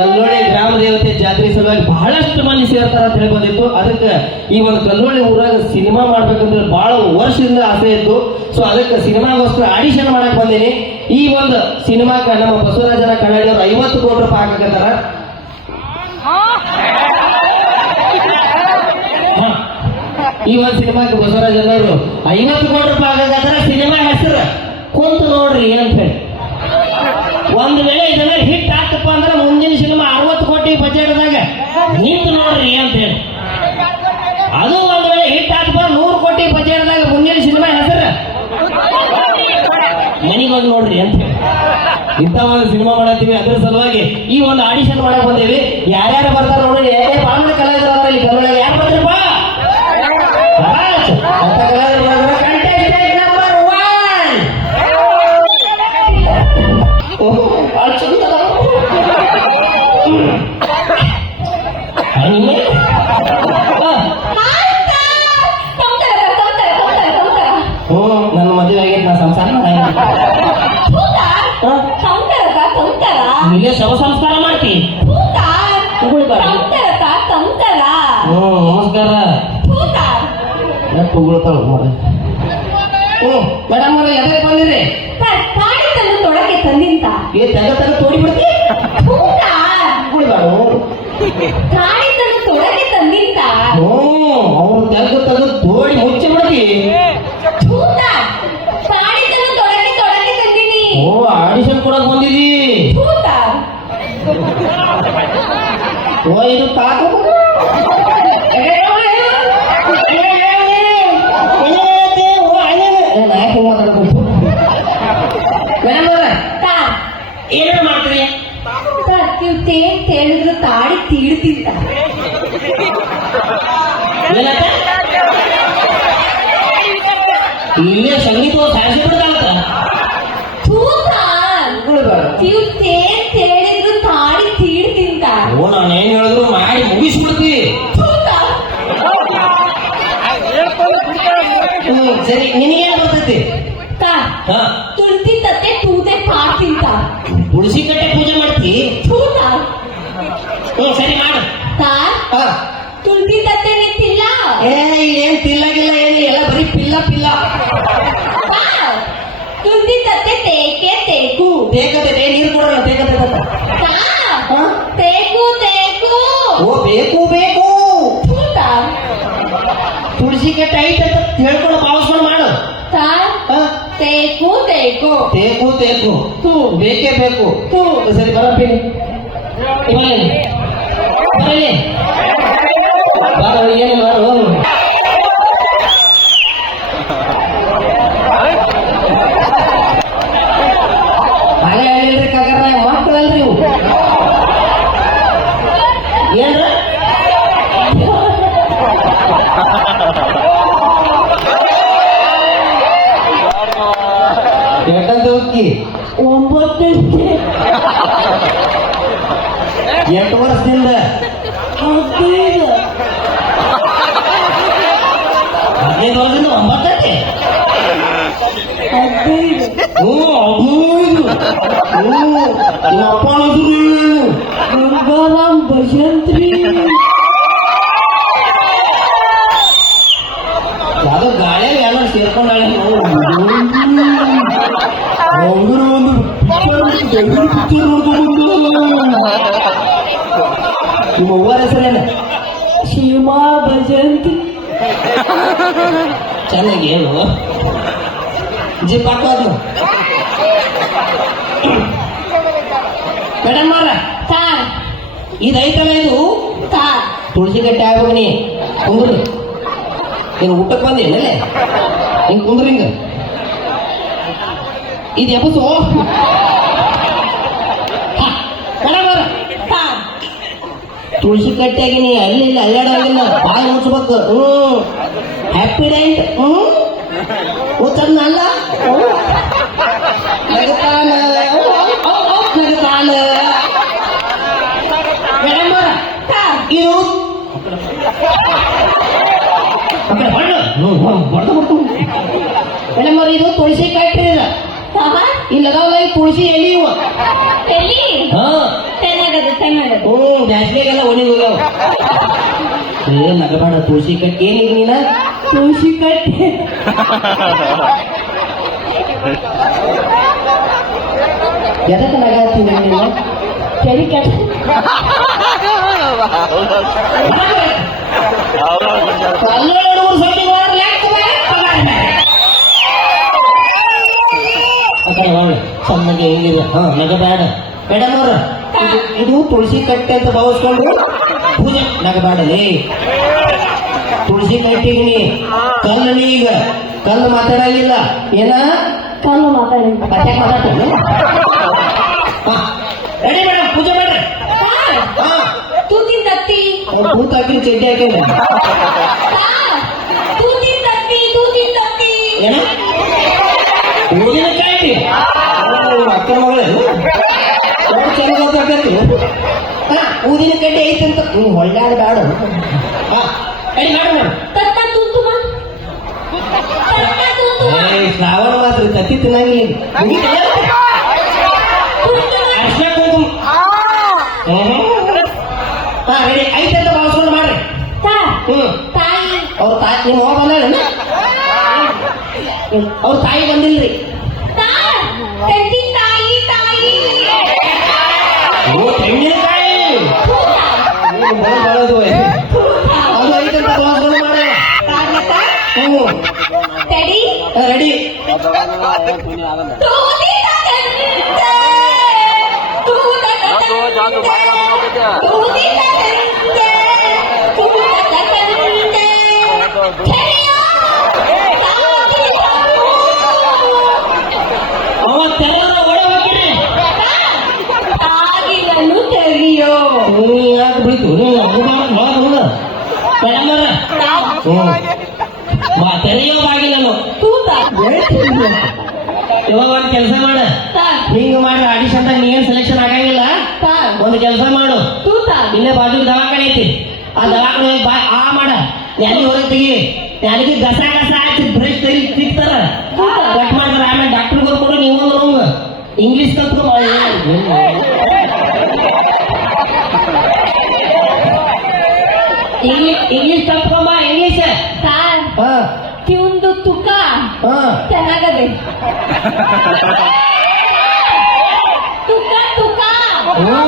ಕಲ್ಲೋಳಿ ಗ್ರಾಮ ದೇವತೆ ಜಾತ್ರೆ ಸಲುವಾಗಿ ಬಹಳಷ್ಟು ಮಂದಿ ಸೇರ್ತಾರ ಅಂತ ಹೇಳಿ ಬಂದಿತ್ತು ಅದಕ್ಕೆ ಈ ಒಂದು ಕಲ್ಲೋಳಿ ಊರಾಗ ಸಿನಿಮಾ ಮಾಡ್ಬೇಕಂದ್ರೆ ಬಹಳ ವರ್ಷದಿಂದ ಆಸೆ ಇತ್ತು. ಸೊ ಅದಕ್ಕೆ ಸಿನಿಮಾಗೋಸ್ಕರ ಆಡಿಷನ್ ಮಾಡಕ್ ಬಂದೀನಿ. ಈ ಒಂದು ಸಿನಿಮಾಕ್ಕೆ ನಮ್ಮ ಬಸವರಾಜನ ಕನ್ನಡಿಯವರು ಐವತ್ತು ಕೋಟಿ ರೂಪಾಯಿ ಹಾಕಕತ್ತಾರ. ಈ ಒಂದು ಸಿನಿಮಾಕ್ಕೆ ಬಸವರಾಜನವರು ಐವತ್ತು ಕೋಟಿ ರೂಪಾಯಿ ಹಾಕಕತ್ತಾರ. ಸಿನಿಮಾ ಹೆಸರು ಕುಂತು ನೋಡ್ರಿ ಅಂತ ಹೇಳಿ. ಒಂದು ವೇಳೆ ಇದನ್ನ ಹಿಟ್ ಆಗ್ತಪ್ಪ ಅಂದ್ರೆ ಮುಂದಿನ ಸಿನಿಮಾ ಅರವತ್ತು ಕೋಟಿ ಬಜೆಟ್ದಾಗ ನಿಂತು ನೋಡ್ರಿ ಅಂತ ಹೇಳಿ. ಅದು ಒಂದು ವೇಳೆ ಹಿಟ್ ಆಗ್ತಪ್ಪ ನೂರು ಕೋಟಿ ಬಜೆಟ್ದಾಗ ಮುಂದಿನ ಸಿನಿಮಾ ಹೆಸರು. ಮನಿಗೆ ನೋಡ್ರಿ ಅಂತ ಹೇಳಿ. ಇಂಥ ಒಂದು ಸಿನಿಮಾ ಮಾಡತ್ತೀವಿ, ಅದ್ರ ಸಲುವಾಗಿ ಈ ಒಂದು ಆಡಿಷನ್ ಮಾಡಕ್ ಬಂದೇವಿ. ಯಾರ್ಯಾರು ಬರ್ತಾರ ನೋಡಿ ಯಾರೇ ಬಾಂಗ್ಲ ಕಲಾವಿದರು ಇಲ್ಲಿ ಕನ್ನಡ ಎಷ್ಟು ಉಗುಳ್ತಾಳ ಓ ಮೇಡಮ್ ಅವ್ರ ಎದೆ ಬಂದಿರಿ ತಂದಿಂತ. ಏ ತೆಗ ತೆಗ ತೋಡಿ ಬಿಡ್ತಿ ಕಾಣಿತನು ತೊಡಗೆ ತಂದಿಂತ ಹ್ಞೂ ಅವ್ರು ತೆಗ ತೆಗ ತೋಡಿ ಮುಚ್ಚಿ ಬಿಡ್ತಿ ಭೂತ ಕಾಣಿತನು ತೊಡಗೆ ತೊಡಗೆ ತಂದಿನಿ ಓ ಆಡಿಷನ್ ಕೊಡಕ್ ಬಂದಿದಿ ಭೂತ ಓ ಇದು ತಾತ ಮೇಡಮ್ ಅವ್ರ ತಾ ಏನೇನು ಮಾಡ್ತೀರಿ ನೀವು ತೇನ್ ತೇಳಿದ್ರು ತಾಡಿ ತೀಡ್ತಿಂತ ಏನಂತ ಇಲ್ಲೇ ಸಂಗೀತ ಸಾಯಿಸಿ ಬಿಡ್ತಾವಂತ ಭೂತ ನೀವು ತೇನ್ ತೇಳಿದ್ರು ತಾಡಿ ತೀಡ್ತಿಂತ ನಾನು ಏನ್ ಹೇಳಿದ್ರು ಮಾಡಿ ಮುಗಿಸ್ಬಿಡ್ತಿ. ಸರಿ ನಿನಗೇನು ಬರ್ತೈತಿ ತಾ ಹಾ. ತುಳ್ತಿ ತತ್ತೆ ತೂತೆ ತಿಂತಾ ತುಳಸಿ ಕಟ್ಟೆ ಪೂಜೆ ಮಾಡ್ತಿ? ಭೂತ ಹ್ಮ್ ಸರಿ ಮಾಡು. ತಾ ಹಾ. ತುಳ್ತಿ ತತ್ತೆ ನಿಂತಿಲ್ಲ ಏ ಏನ್ ತಿಲ್ಲಾಗಿಲ್ಲ ಏನಿಲ್ಲ ಎಲ್ಲ ಬರೀ ಪಿಲ್ಲ ಪಿಲ್ಲ. ತಾ ತುಳ್ತಿ ತತ್ತೆ ತೇಕೆ ತೇಕು. ಬೇಕತ್ತೆ ನೀರು ಕೊಡೋಣ ಬೇಕತ್ತೆ ತಾ ತುಳಸಿ ಕಟ್ಟೆ ಐತೆ ಅಂತ ಹೇಳ್ಕೊಂಡು ಭಾವಿಸ್ಕೊಂಡು ಮಾಡು ತಾ ಹಾ ತೇಕು ತೇಕು ತೇಕು ತೇಕು ತೂ ಬೇಕೇ ಬೇಕು ತೂ ಸರಿ ಬರಪ್ಪಿ ಬರಲಿ ಬರಲಿ ಬಾರ ಏನು ಮಾಡು ಎಂಟು ವರ್ಷದಿಂದ ಹದಿನೈದು ಹದಿನೈದು ವರ್ಷದಿಂದ ಒಂಬತ್ತಕ್ಕೆ ಹದಿನೈದು ಹ್ಞೂ ಹದಿನೈದು ಹ್ಞೂ ನಿಮ್ಮ ಅಪ್ಪ ಹೆಸರು ಗಂಗಾರಾಮ್ ಭಜಂತ್ರಿ ಅದು ಗಾಳಿ ಏನೋ ಸೇರ್ಕೊಂಡಾಳೆ ಒಂದು ಒಂದು picture, ಬೆಂಗಳೂರು picture ನೋಡ್ಕೊಂಡ್ಬಂದು. ನಿಮ್ಮ ಅವ್ವರ ಹೆಸರೇನು ಸೀಮಾ ಭಜಂತಿ. ಚೆನ್ನಾಗಿ ಏನು ಜಿಪ್ ಹಾಕೋದು ಮೇಡಮ್ ಅವ್ರ? ಇದೈತಲ್ಲ ಇದು? ತಾ ತುಳಸಿ ಗಟ್ಟೆ ಆಗ್ಬೇಕು ನೀ. ಕುಂದ್ರಿ. ನೀನು ಊಟಕ್ಕೆ ಬಂದಿಲ್ಲ ಹಿಂಗೆ ಕುಂದ್ರಿ ಹಿಂಗ. ಇದು ಎಬಸು ಮೇಡಮ್ ಅವ್ರ ತಾ ತುಳಸಿ ಕಟ್ಟೆಗೆ ನೀ ಅಲ್ಲಿ ಇಲ್ಲಿ ಅಲ್ಲಾಡೋಂಗಿಲ್ಲ ಬಾಯಿ ಮುಚ್ಚಬೇಕು ಹ್ಞೂ ಹ್ಯಾಪಿ ಡೈಟ್ ಹ್ಞೂ ಓ ಚಂದ ಅಲ್ಲ ನಗತಾನ ನಗತಾನ ಮೇಡಮ್ ಅವ್ರ ತಾ ಇದು ಆ ಕಡೆ ಹೊರಡು. ಹ್ಞೂ ಹ್ಞೂ ಹೊರ್ಡು ಬಿಡ್ತು. ಮೇಡಮ್ ಅವ್ರ ಇದು ತುಳಸಿ ಕಟ್ರಿ ಇದು ತಾ ಇಲ್ಲದಾವಲ್ಲ ಈ ತುಳಸಿ ಎಲಿ ಇವು ಎಲ್ಲಿ ಹಾ ಹ್ಮ್ ಬ್ಯಾಸ್ಗೆಗೆಲ್ಲ ಒಣಗಿ ಹೋಗ್ಯಾವ. ಏ ನಗಬೇಡ ತುಳಸಿ ಕಟ್ಟಿ ಏನಿದ್ ನೀನ? ತುಳಸಿ ಕಟ್ಟಿ ಎದಕ್ಕೆ ನಗಾತೀನಿ ನೀನು? ಕೆಟ್ಟ ಕಡೆ ಮಾಡಿ ಸಣ್ಣಗೆ ಹೆಂಗಿದೆ ಹಾ ನಗಬೇಡ ಮೇಡಮ್ ಅವ್ರ ಇದು- ತುಳಸಿ ಕಟ್ಟೆ ಅಂತ ಭಾವಿಸ್ಕೊಂಡು ಪೂಜೆ ನಗಬಾಡಲಿ. ತುಳಸಿ ಕಟ್ಟಿದೀನಿ ಕಲ್ಲು ನೀ ಈಗ. ಕಲ್ಲು ಮಾತಾಡಲಿಲ್ಲ ಏನ? ಕಲ್ಲು ಮಾತಾಡಿ. ಮತ್ತೆ ಮಾತಾಡ್ತೀನಿ. ರೆಡಿ ಮೇಡಮ್ ಪೂಜೆ ಮಾಡ್ರಿ. ತೂತಿನ ತತ್ತಿ. ಭೂತ ಹಾಕಿ ಚಡ್ಡಿ ಹಾಕಿಲ್ಲ ತೂತಿನ ತತ್ತಿ ತೂತಿನ ತತ್ತಿ. ಏನ? ಊದಿನ ಕಾಯಿ ಅಕ್ಕ ಮಗಳು ಚಂದ ಗೊತ್ತಾಗತ್ತಿ ಹಾ ಊದಿನ ಕಡ್ಡಿ ಐತೆ ಅಂತ. ನೀವು ಹೊಳ್ಳಾಡ ಬೇಡ ತುಂತುಮ ಏ ಶ್ರಾವಣ ಮಾತ್ರ ತತ್ತಿ ತಿನ್ನಂಗಿಲ್ಲ ಅರ್ಶಿನ ಕುಂಕುಮ ಹಾ. ರೆಡಿ ಐತೆ ಅಂತ ಭಾವಿಸ್ಕೊಂಡು ಮಾಡ್ರಿ ಹ್ಮ್. ತಾಯಿ. ಅವ್ರ ತಾಯಿ ನೀವು ಹೋಗ ಬಂದಾಳ ಅವ್ರ ತಾಯಿ ಬಂದಿಲ್ರಿ. ತಾಗಿಗಳನ್ನು ತೆರೆಯೋ ನೀ ಯಾಕೆ ಬಿಡ್ತು ನೀವು ಮೇಡಮ್ ಹ್ಞೂ ಬಾ ತೆರೆಯೋ ಬಾಗಿಲನ್ನು ತೂತ ಇವಾಗ ಒಂದು ಕೆಲಸ ಮಾಡ ಹಿಂಗ್ ಮಾಡ್ರಿ ಆಡಿಷನ್ ನೀನ್ ಸೆಲೆಕ್ಷನ್ ಆಗಂಗಿಲ್ಲ ಒಂದು ಕೆಲಸ ಮಾಡು. ತೂತ. ಇಲ್ಲೇ ಬಾಜು ದವಾಖಾನೆ ಐತಿ. ಆ ದವಾಖಾನೆ ಬಾಯ ಬಾ ಆ ಮಾಡ. ನೆಲ್ಲಿ ಹೊರಗೆ ತೆಗಿ. ನೆಲಗಿ ಗಸ ಗಸ ಹಾಕಿ ಬ್ರಷ್ ತೆಗಿ ತಿಕ್ತಾರ. ಕಟ್ ಮಾಡ್ತಾರ ಆಮೇಲೆ ಡಾಕ್ಟರ್ ಬರ್ಕೊಂಡು ನೀವು ಒಂದು ರೂಮ್ ಇಂಗ್ಲಿಷ್ ಕಲ್ತ್ಕೊ ಇಂಗ್ಲಿಷ್ ಇಂಗ್ಲಿಷ್ ಕಲ್ತ್ಕೊಂಬ ಇಂಗ್ಲಿಷ್ ತಾ ಹಾ. ಕಿವಂದು ತುಕ ಚೆನ್ನಾಗದೆ ತುಕ ತುಕ ಹ್ಮ್ ಮುಖ ತೂತ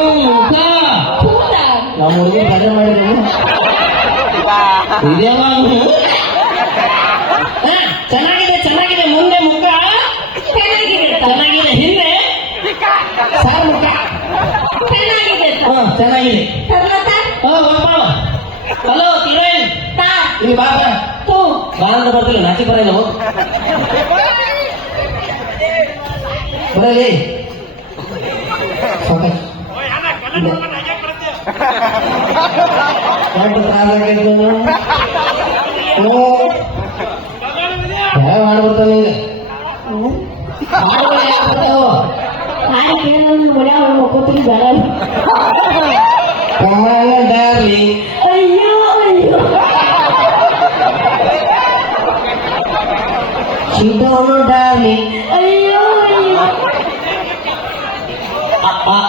ನಮ್ಮ ಹುಡುಗಿ ಮದುವೆ ಮಾಡಿದ್ರು ಇದೇವಾ ಅವ್ನು? ಚೆನ್ನಾಗಿದೆ ಚೆನ್ನಾಗಿದೆ. ಮುಂದೆ ಮುಖ. ಚೆನ್ನಾಗಿದೆ. ಹಿಂದೆ? ಸಾರ್ ಮುಖ. ಚೆನ್ನಾಗಿದೆ. ಹಾ ಚೆನ್ನಾಗಿದೆ. ಹಲೋ ತಾ. ಇಲ್ಲಿ ಬಾ ಬಾ. ತು. ಬಾ ಅಂತ ಬರ್ತಿಲ್ಲ. ನಾಚಿ ಬರಲ್ಲ ಹೋಗು. ಬರಲಿ. ಸಾಕಾಯ್ತು. ಇಲ್ಲ. ಯಾಕೆ ತ್ರಾಸ ಆಗೈತೆ ನೋಡು? ಹ್ಞೂ. ಯಾವ ಹಾಡು ಬರ್ತಾವ ನಿಂಗೆ ಹಾಡುಗಳು ಯಾಕೆ ಬರ್ತಾವ ಹಾಡಿ ಕೇಳಿದ್ರೆ ಮನೆ ಅವ್ರು ಮಕ್ಕೋತೀನಿ ಬೇಡ Come on, darling. ಅಯ್ಯೋ ಅಯ್ಯೋ Sit down,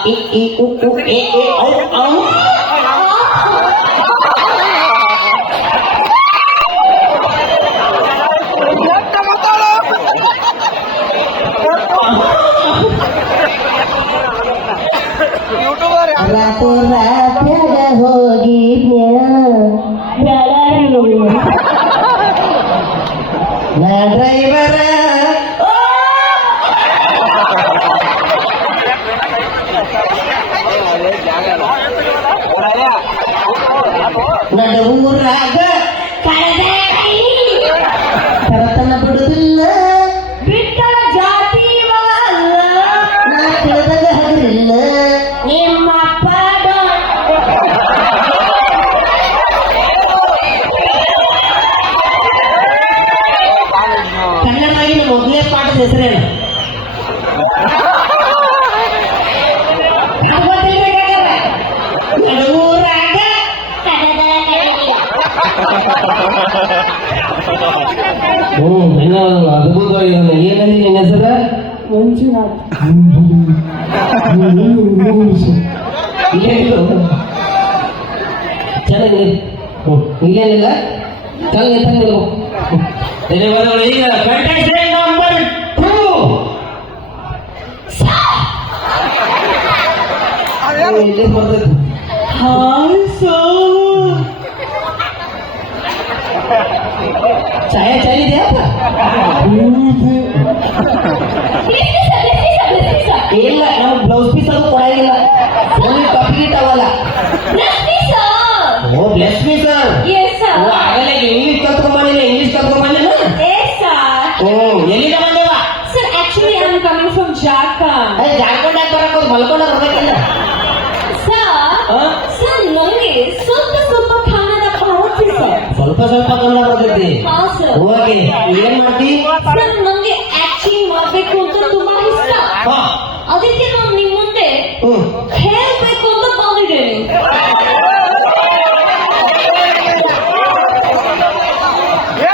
อีอีอุ๊กกุ๊เอเอเอาเอา honrado. ಹೆಸರ ಮಂಜುನಾಥ್ ಇಲ್ಲೇನಿಲ್ಲ ಚೆನ್ನಾಗಿ ಇಲ್ಲೇನಿಲ್ಲ ತಂಗ ತಂಗ ಧನ್ಯವಾದಗಳು ಈಗ contestant ನಂಬರ್ ಟೂ ಇಲ್ಲಿ ಹೋದ್ ಸರ್ ಬರ್ಬೇಕಿಲ್ಲ ಹಾ? ಸ್ವಲ್ಪ ಸ್ವಲ್ಪ ಕನ್ನಡ ಬರುತ್ತೆ ಸರ್ ಸ್ವಲ್ಪ ಸ್ವಲ್ಪ ಕನ್ನಡ ಬರ್ತೈತಿ ಓಕೆ ಹೋಗಿ ಏನ್ ಮಾಡ್ತಿ ಸರ್ ನನಗೆ ಆಕ್ಟಿಂಗ್ ಮಾಡ್ಬೇಕು ಅಂತ ತುಂಬಾ ಇಷ್ಟ ಅದಕ್ಕೆ ನಾನು ನಿಮ್ ಮುಂದೆ ಹೇಳ್ಬೇಕು ಅಂತ ಬಂದಿದ್ದೇನೆ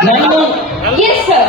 ನಾನು ಎಸ್ ಸರ್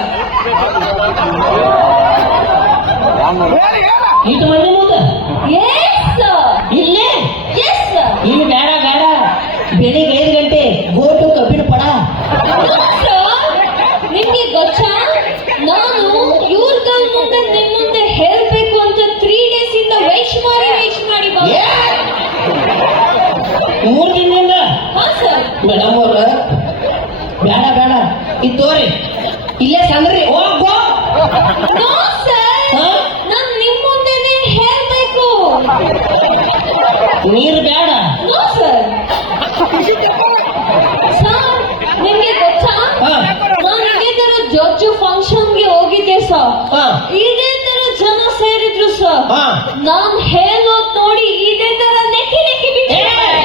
ನೀರು ಬೇಡ. No sir. ಸರ್ ನಿಮ್ಗೆ ಗೊತ್ತಾ. ನಾನು ಇದೇ ತರ ಜಡ್ಜ್ ಫಂಕ್ಷನ್ಗೆ ಹೋಗಿದ್ದೆ ಸರ್. ಇದೇ ತರ ಜನ ಸೇರಿದ್ರು ಸರ್. ನಾನ್ ಹೇಳೋದ್ ನೋಡಿ ಇದೇ ತರ ನೆಕ್ಕಿ ನೆಕ್ಕಿ ಬಿಟ್ಟಿದ್ದಾರೆ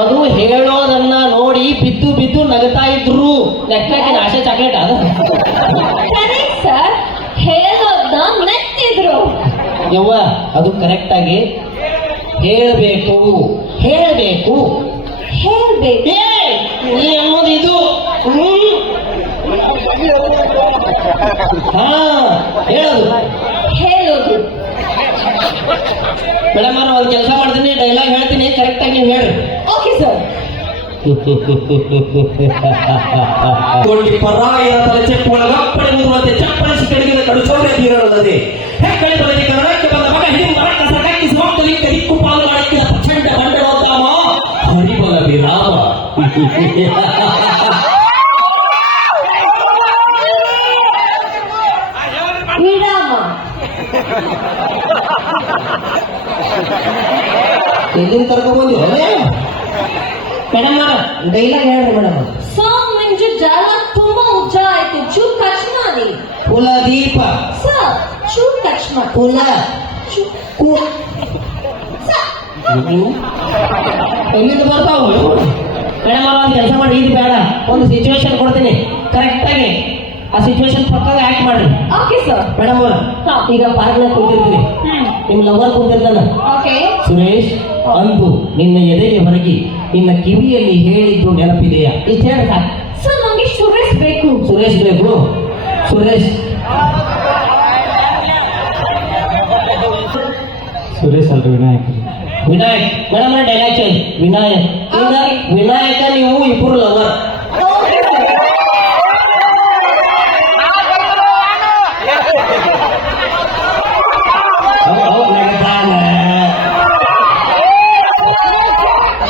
ಅದು ಹೇಳೋದನ್ನ ನೋಡಿ ಬಿದ್ದು ಬಿದ್ದು ನಗತಾ ಇದ್ರು. ನೆಕ್ಕಾಕಿ ಆಶೆ ಚಾಕ್ಲೇಟ್ ಅದ. ಕರೆಕ್ಟ್ ಸರ್ ಹೇಳೋದ್ನ ನೆತ್ತಿದ್ರು ಯವ್ವ ಅದು ಕರೆಕ್ಟ್ ಆಗಿ ಹೇಳಬೇಕು ಹೇಳಬೇಕು. ಹೇಳಬೇಕು. ಏ ನೀ ಇದು. ಹಾ ಹೇಳೋದು. ಹೇಳೋದು. ಮೇಡಮ್ ನಾನು ಒಂದು ಕೆಲಸ ಮಾಡ್ತೀನಿ ಡೈಲಾಗ್ ಹೇಳ್ತೀನಿ ಕರೆಕ್ಟಾಗಿ ನೀವು ಹೇಳ್ರಿ. Okay sir. ಪರಾಯ ತಲೆ ಚೆಪ್ಪುಗಳ ಗಪ್ಪಳೆ ಮುರುವಂತೆ ಚಪ್ಪಳಿಸಿ ಕೆಳಗಿದ ಕಡುಚೌರೆ ತೀರಲ್ಲದೆ ಹೆಕ್ಕಳೆ ಎಲ್ಲಿಂದ ಕರ್ಕೊಂಡ್ಬಂದಿ ಮೇಡಮ್ ಡೈಲಾಗ್ ಹೇಳ್ರಿ ಮೇಡಮ್. ಸರ್ ನಿಮ್ಗೆ ಜಾಲ ತುಂಬಾ ಉಜ್ಜ ಆಯ್ತು. ಚೂರ್ ಕಚ್ ಮಾಡಿ. ಕುಲದೀಪ ಸರ್ ಚೂರ್ ಕಚ್ ಮಾಡಿ. ಕುಲ. ಚೂರ್ ಕುಲ ಸರ್ ಎಲ್ಲಿಂದ ಬರ್ತಾವು ಮೇಡಮ್ ಒಂದು ಕೆಲಸ ಮಾಡಿ ಇದು ಬೇಡ. ಒಂದು ಸಿಚುವೇಶನ್ ಕೊಡ್ತೀನಿ. ಕರೆಕ್ಟಾಗಿ ಆ ಸಿಚುವೇಶನ್ ಪಕ್ಕ ಆಕ್ಟ್ ಮಾಡ್ರಿ. ಓಕೆ ಸರ್ ಮೇಡಮ್ ಅವ್ರ ಹಾ. ಈಗ ಪಾರ್ಕ್ನಾಗ ಕೂತಿರ್ತೀನಿ ಹ್ಮ್. ನಿಮ್ ಲವರ್ ಕೂತಿರ್ತಾನ. ಓಕೆ ಸುರೇಶ್ ಅಂದು ನಿನ್ನ ಎದೆಗೆ ಹೊರಗಿ ನಿನ್ನ ಕಿವಿಯಲ್ಲಿ ಹೇಳಿದ್ದು ನೆನಪಿದೆಯಾ? ಇಷ್ಟು ಹೇಳಿ ಸಾಕು. ಸರ್ ನಮಗೆ ಸುರೇಶ್ ಬೇಕು. ಸುರೇಶ್ ಬೇಕು? ಸುರೇಶ್. ಸುರೇಶ್ ಅಲ್ರಿ Vinayak Vinayak madam dialogue change Vinayak ಈಗ ವಿನಾಯಕ ನೀವು ಇಬ್ರು ಲವರ್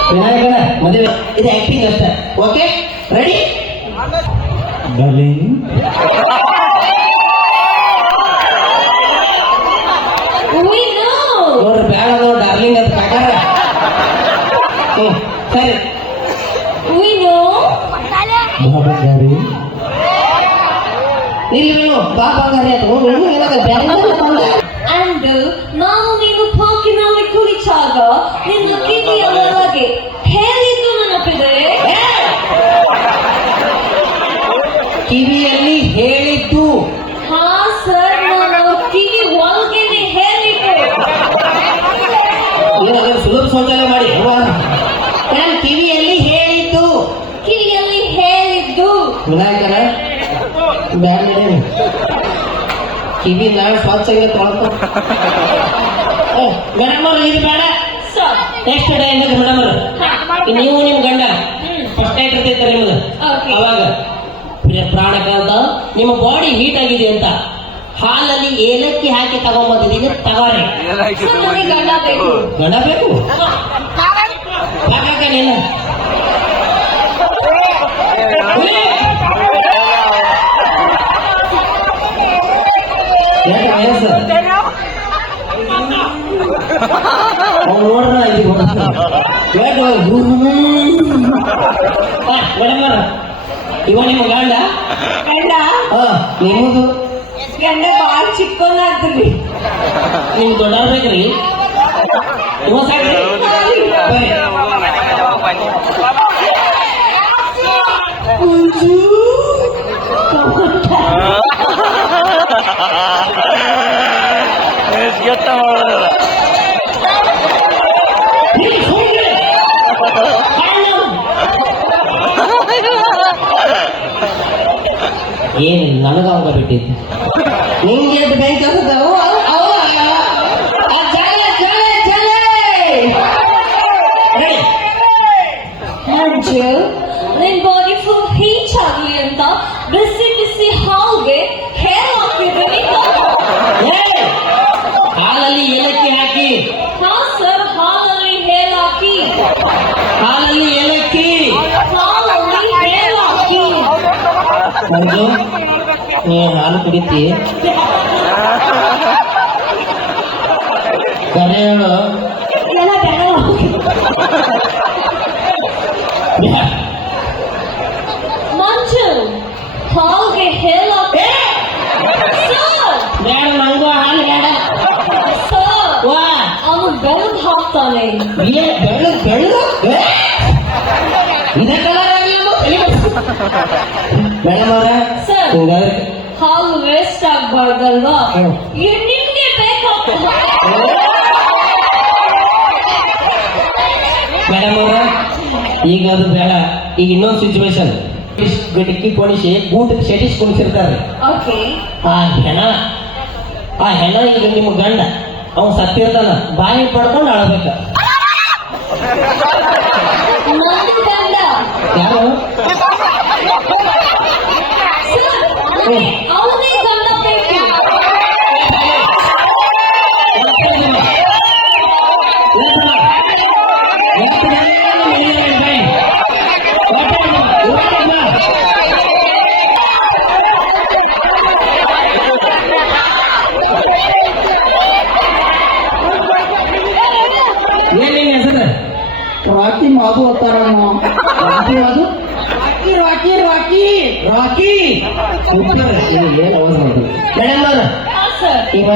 ವಿನಾಯಕನ ಮದುವೆ ಇದು ಆಕ್ಟಿಂಗ್ ಅಷ್ಟೇ okay ready darling We know. ನೋಡ್ರಿ ಬೇಡ ನೋಡ್ ಡಾರ್ಲಿಂಗ್ ಅಂತ ಕಾಕಾರ ಹ್ಞೂ ಸರಿ We know. ಬಾಬಾ ಗಾಡಿ ನಿಲ್ವೇನು ಬಾ ಬಂಗಾರಿ ಅಂತ ಹ್ಞೂ ಇನ್ನೂ ಏನಾಗ ಬೇರೆ And ನಾನು ನೀನು ಪಾರ್ಕಿನಲ್ಲಿ ಕುಳಿತಾಗ ನಿನ್ನ ಕಿವಿಯ ಒಳಗೆ ಹೇಳಿದ್ದು ನೆನಪಿದೆ? ಕಿವಿಯಲ್ಲಿ ಹೇಳಿದ್ದು. ಹಾ ಸರ್ ನಾನು ಕಿವಿ ಒಳಗೆನೆ ಹೇಳಿದ್ದು. ಸುಲಭ ಶೌಚಾಲಯ ಮಾಡಿ ನಾನು ಕಿವಿಯಲ್ಲಿ ಹೇಳಿದ್ದು. ಕಿವಿಯಲ್ಲಿ ಹೇಳಿದ್ದು. ವಿನಾಯಕರ ಕಿವಿ ಮೇಡಮ್ ಅವ್ರು ಇದು ಬೇಡ ನೆಕ್ಸ್ಟ್ ಡೇ ಮೇಡಮ್ ನೀವು ನಿಮ್ಮ ಗಂಡ ಫಸ್ಟ್ ನೈಟ್ ಇರ್ತೈತೆ ನಿಮ್ದು ಅವಾಗ ಪ್ರ- ಪ್ರಾಣಕಾಂತ ನಿಮ್ಮ ಬಾಡಿ ಹೀಟ್ ಆಗಿದೆ ಅಂತ ಹಾಲಲ್ಲಿ ಏಲಕ್ಕಿ ಹಾಕಿ ತಗೊಂಬಂದಿದ್ದೀನಿ ತಗೋರಿ ಗಂಡ ಬೇಕು ಗಂಡ ಬೇಕು ನೀನು ಯಾಕೆ ವಯಸ್ಸು? ಅವ್ನು ನೋಡ್ರ ಇಲ್ಲಿ ಬರ್ತಾನೆ. ಯಾಕೆ ಹಾ, ಮೇಡಮ್ ಅವ್ರ, ಇವ ನಿಮ್ಮ ಗಂಡ ಗಂಡ ಹಾ ನಿಮ್ಮದು ಗಂಡ ಬಾಳ ಚಿಕ್ಕೋನಾದ್ರಿ ನಿಮ್ ದೊಡ್ಡವ್ರ ಬೇಕ್ರಿ ಇವ ಸಾಕ್ರಿ ಬರ್ರಿ. ಇಲ್ಲಿ ಸುಮ್ನೆ. ಕಾರಣ. ಏನಿಲ್ಲ ನನಗ ಅವಾಗ ಬಿಟ್ಟಿದ್ದು ನಿಂಗೆ ಅದು ಬೆಂಕಿ ನೀ ಹಾಲು ಕುಡಿತಿ? ಕರೆ ಹೇಳು. ಮಂಜು ಹಾಲ್ಗೆ ಬೇಡ. ನಂಗೂ ಹಾಲು ಬೇಡ. ವಾ. ಅವನು ಹಾಕ್ತಾನೆ. ಏ ಸರ್. ಹಿಂಗಾದ್ರೆ ಹಾಲು ವೇಸ್ಟ್ ಆಗ್ಬಾರ್ದಲ್ವಾ? ನಿಮ್ಗೆ ಬೇಕಾಗ್ತದೆ ಮೇಡಮ್ ಅವರ ಈಗ ಅದು ಬೇಡ. ಈಗ ಇನ್ನೊಂದು ಸಿಚುವೇಶನ್ ಗಿಟಕಿ ಕೊಡಿಸಿ ಬೂಟ್ ಶೆಟಿಸ್ ಕುಣಿಸಿರ್ತಾರೆ. ಓಕೆ ಆ ಹೆಣ ಆ ಹೆಣ ಈಗ ನಿಮ್ಮ ಗಂಡ ಅವ್ನು ಸತ್ತಿರ್ತಾನ. ಬಾಯಿ ಪಡ್ಕೊಂಡು ಅಳಬೇಕ. ಯಾರು? ಏನೇನ್ ಹೆಸರು ರಾಕಿ ಮಾಧು ಅತ್ತಾರಮ್ಮ ರಾಕಿ ಅದು Rocky Rocky Rocky super ಏನು ಅವಾಜ್ ಮಾಡೋದು ಮೇಡಮ್ ಅವ್ರ ಹಾ ಸರ್ ಈಗ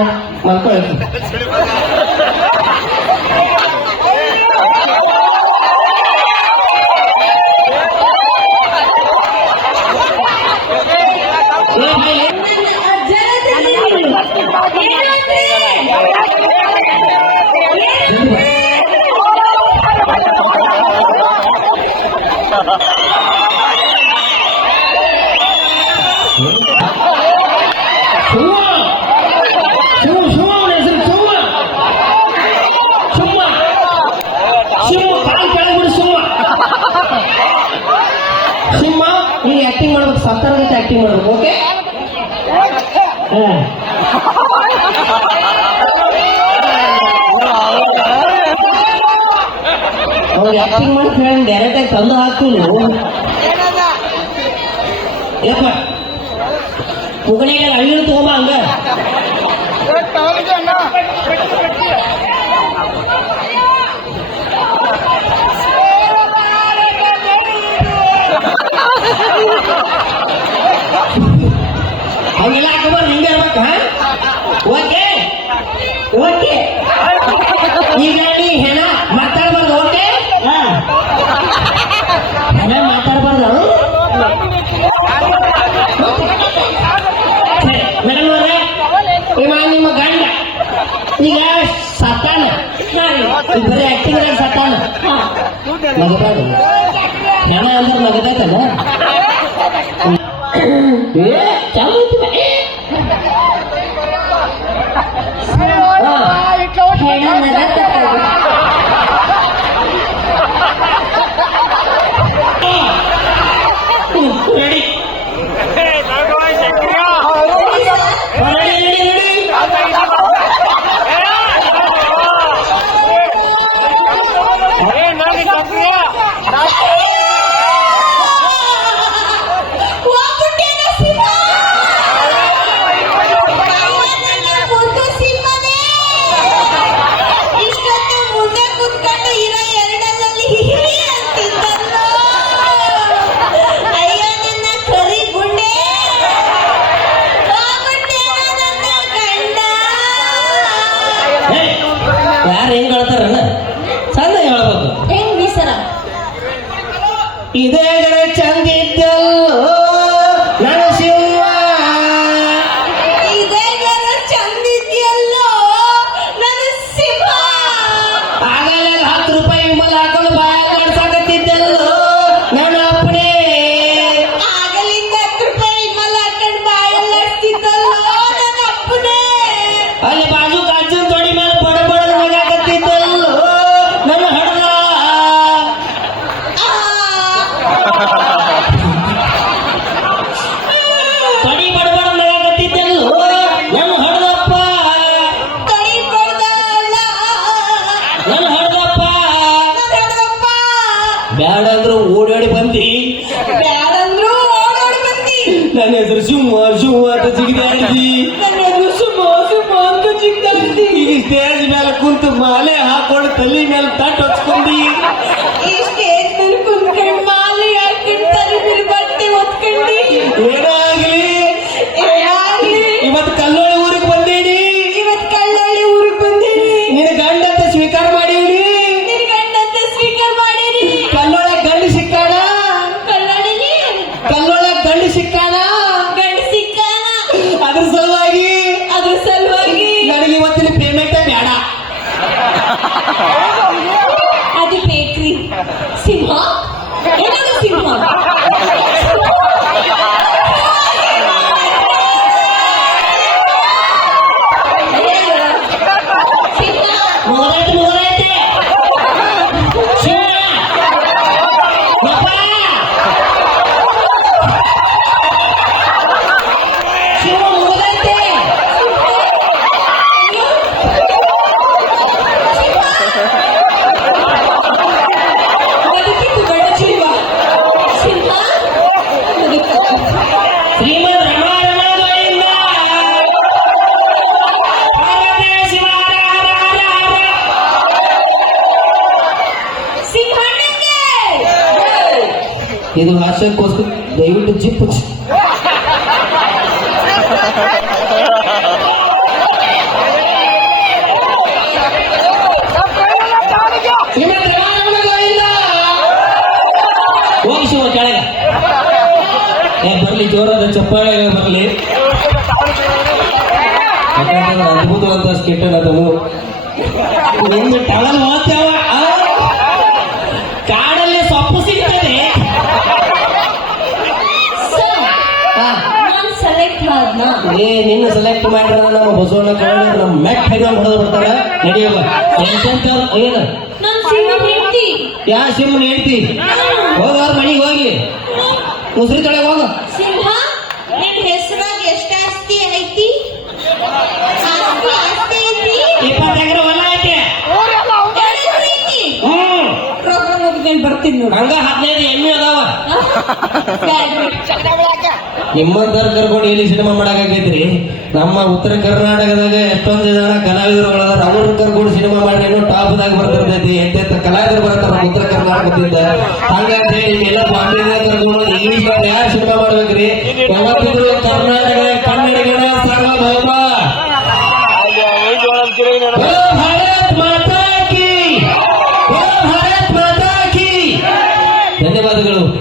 ಆಕ್ಟಿಂಗ್ ಟ್ಯಾಕ್ಟಿಂಗ್ ಸತ್ತಾರ ಜೊತೆ ಆಕ್ಟಿಂಗ್ ಮಾಡ್ಬೇಕು ಓಕೆ ಅವ್ರಿಗೆ ಆಕ್ಟಿಂಗ್ ಮಾಡಿ ಹೇಳಿ ಡೈರೆಕ್ಟ್ ಆಗಿ ತಂದು ಹಾಕ್ತೀನಿ. ಯಪ್ಪ ಹಂಗೆಲ್ಲ ಹಾಕೋಬಾರ ಹಿಂಗೆ ಇರ್ಬೇಕು ಓಕೆ? ಓಕೆ? ಈಗ ನೀ ಹೆಣ ಮಾತಾಡ್ಬಾರ್ದು, ಓಕೆ? ಹೆಣ ಮಾತಾಡ್ಬಾರ್ದು ಮೇಡಮ್ ಅವರೇ ಇವ ನಿಮ್ಮ ಗಂಡ. ಈಗ ಸತ್ತಾನ? ಬರೀ ಆಕ್ಟಿಂಗ್ ಸತ್ತಾನ? ನಗಬಾರ್ದು ಹೆಣ ಅಂದ್ರೆ ನಗದೈತಲ್ಲ ಹಾ. ಇವತ್ತು ಕಲ್ಲೋಳಿ ಊರಿಗೆ ಬಂದೇನಿ. ಇವತ್ತು ಕಲ್ಲೋಳಿ ಊರಿಗೆ ಬಂದೇನಿ. ನಿನ್ನ ಗಂಡ ಅಂತ ಸ್ವೀಕಾರ ಮಾಡೀನಿ. ಗಂಡ ಅಂತ ಸ್ವೀಕಾರ ಮಾಡೀನಿ. ಕಲ್ಲೋಳ ಗಂಡು ಸಿಕ್ಕಾಣ ಕಳ್ಳಳ್ಳಿ ಗಂಡ ಗಂಡು ಸಿಕ್ಕಾಣ ಗಂಡ ಸಿಕ್ಕಾಣ ಅದ್ರ ಸಲುವಾಗಿ? ಅದ್ರ ಸಲುವಾಗಿ? ನನಗೆ ಇವತ್ತಿನ ಪೇಮೆಂಟ್ ಬೇಡ ಇದು ಹಾಸ್ಯಕ್ಕೋಸ್ಕರ ದಯವಿಟ್ಟು ಜಿಪ್ ಹಚ್ಚಿ. ಶ್ರೀಮದ್ ರಮಾರಮಣ ಗೋವಿಂದ. ಹೋಗಿ ಶಿವ ಕೆಳಗೆ ಏ ಬರ್ಲಿ ಜೋರಾದ ಚಪ್ಪಾಳೆ ಬರ್ಲಿ ಯಾಕಂತಂದ್ರೆ ಅದ್ಭುತವಾದ ಸ್ಕಿಟ್ ಅದನ್ನು ಒಂದು ಟವಲ್ ಹೋಗ್ತೇವ ಕಾಡಲ್ಲಿ ಸೊಪ್ಪು ಸಿಗ್ತದೆ ಸರ್ ಹಾ. ನಾನ್ ಸೆಲೆಕ್ಟ್ ಆದ್ನ ಏ ನಿನ್ನ ಸೆಲೆಕ್ಟ್ ಮಾಡಿದ್ರೆ ನಮ್ಮ ಬಸವಣ್ಣ ಕನ್ನಡ ನಮ್ಮ ಮೆಟ್ ಹೆಗ ಹೊಡೆದು ಬಿಡ್ತಾರ. ನಡೆಯಲ್ಲ ಎಂತೆಂತವ್ರು ಏನ? ಯಾ ಸಿಮ್ಮನ್ ಹೇಳ್ತಿ ಹೋಗ ಮನೆಗೆ ಹೋಗಿ. ಉಸಿರಿ ತಳೆ ಹೋಗು. ಬರ್ತೀನಿ ನೋಡು. ಹಂಗ ಹದಿನೈದು ಎಮ್ಮೆ ಅದಾವ. ನಿಮ್ಮಂತರ ಕರ್ಕೊಂಡು ಎಲ್ಲಿ ಸಿನಿಮಾ ಮಾಡಾಕೈತ್ರಿ ನಮ್ಮ ಉತ್ತರ ಕರ್ನಾಟಕದಾಗ ಎಷ್ಟೊಂದು ಜನ ಕಲಾವಿದರುಗಳದಾರ, ಅವ್ರನ್ನ ಕರ್ಕೊಂಡು ಸಿನಿಮಾ ಮಾಡಿ ಏನೋ ಟಾಪ್ ದಾಗ ಬರ್ತಿರ್ತೈತಿ. ಎಂತೆಂತ ಕಲಾವಿದರು ಬರ್ತಾರ ನಮ್ಮ ಉತ್ತರ ಕರ್ನಾಟಕದಿಂದ. ಹಾಗಾಗಿ ಎಲ್ಲ ಬಾಂಬೆದ ಕರ್ಕೊಂಡು ಇಂಗ್ಲೀಷ್ ಯಾರು ಸಿನಿಮಾ ಮಾಡ್ಬೇಕ್ರಿ? ಯಾವತ್ತಿದ್ರು ಕರ್ನಾಟಕದ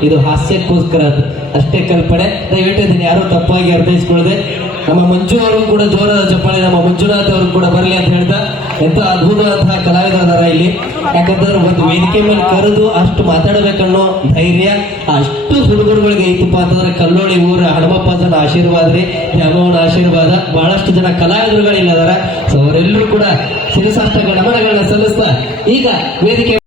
ಇದು ಹಾಸ್ಯಕ್ಕೋಸ್ಕರ ಅದು. ಅಷ್ಟೇ ಕಲ್ಪನೆ. ದಯವಿಟ್ಟು ಇದನ್ನು ಯಾರು ತಪ್ಪಾಗಿ ಅರ್ಥೈಸ್ಕೊಳ್ಳದೆ. ನಮ್ಮ ಮಂಜು ಅವರು ಕೂಡ ಜೋರಾದ ಚಪ್ಪಾಳೆ, ನಮ್ಮ ಮಂಜುನಾಥ್ ಅವರು ಕೂಡ ಬರಲಿ ಅಂತ ಹೇಳ್ತಾ ಎಂತ ಅದ್ಭುತವಾದಂತಹ ಕಲಾವಿದರ ಇಲ್ಲಿ. ಯಾಕಂತಂದ್ರೆ ಒಂದು ವೇದಿಕೆ ಮೇಲೆ ಕರೆದು ಅಷ್ಟು ಮಾತಾಡಬೇಕನ್ನೋ ಧೈರ್ಯ, ಅಷ್ಟು ಹುಡುಗರುಗಳಿಗೆ ಐತಪ್ಪ ಅಂತಂದ್ರೆ ಕಲ್ಲೋಳಿ ಊರ ಹನುಮಪ್ಪನ ಆಶೀರ್ವಾದ ರೀ, ದ್ಯಾಮವ್ವನ ಆಶೀರ್ವಾದ. ಬಹಳಷ್ಟು ಜನ ಕಲಾವಿದರುಗಳಿಲ್ಲದಾರ. ಸೊ ಅವರೆಲ್ಲರೂ ಕೂಡ ಶಿರಸಾಷ್ಟಾಂಗ ನಮನಗಳನ್ನ ಸಲ್ಲಿಸ್ತಾ ಈಗ ವೇದಿಕೆ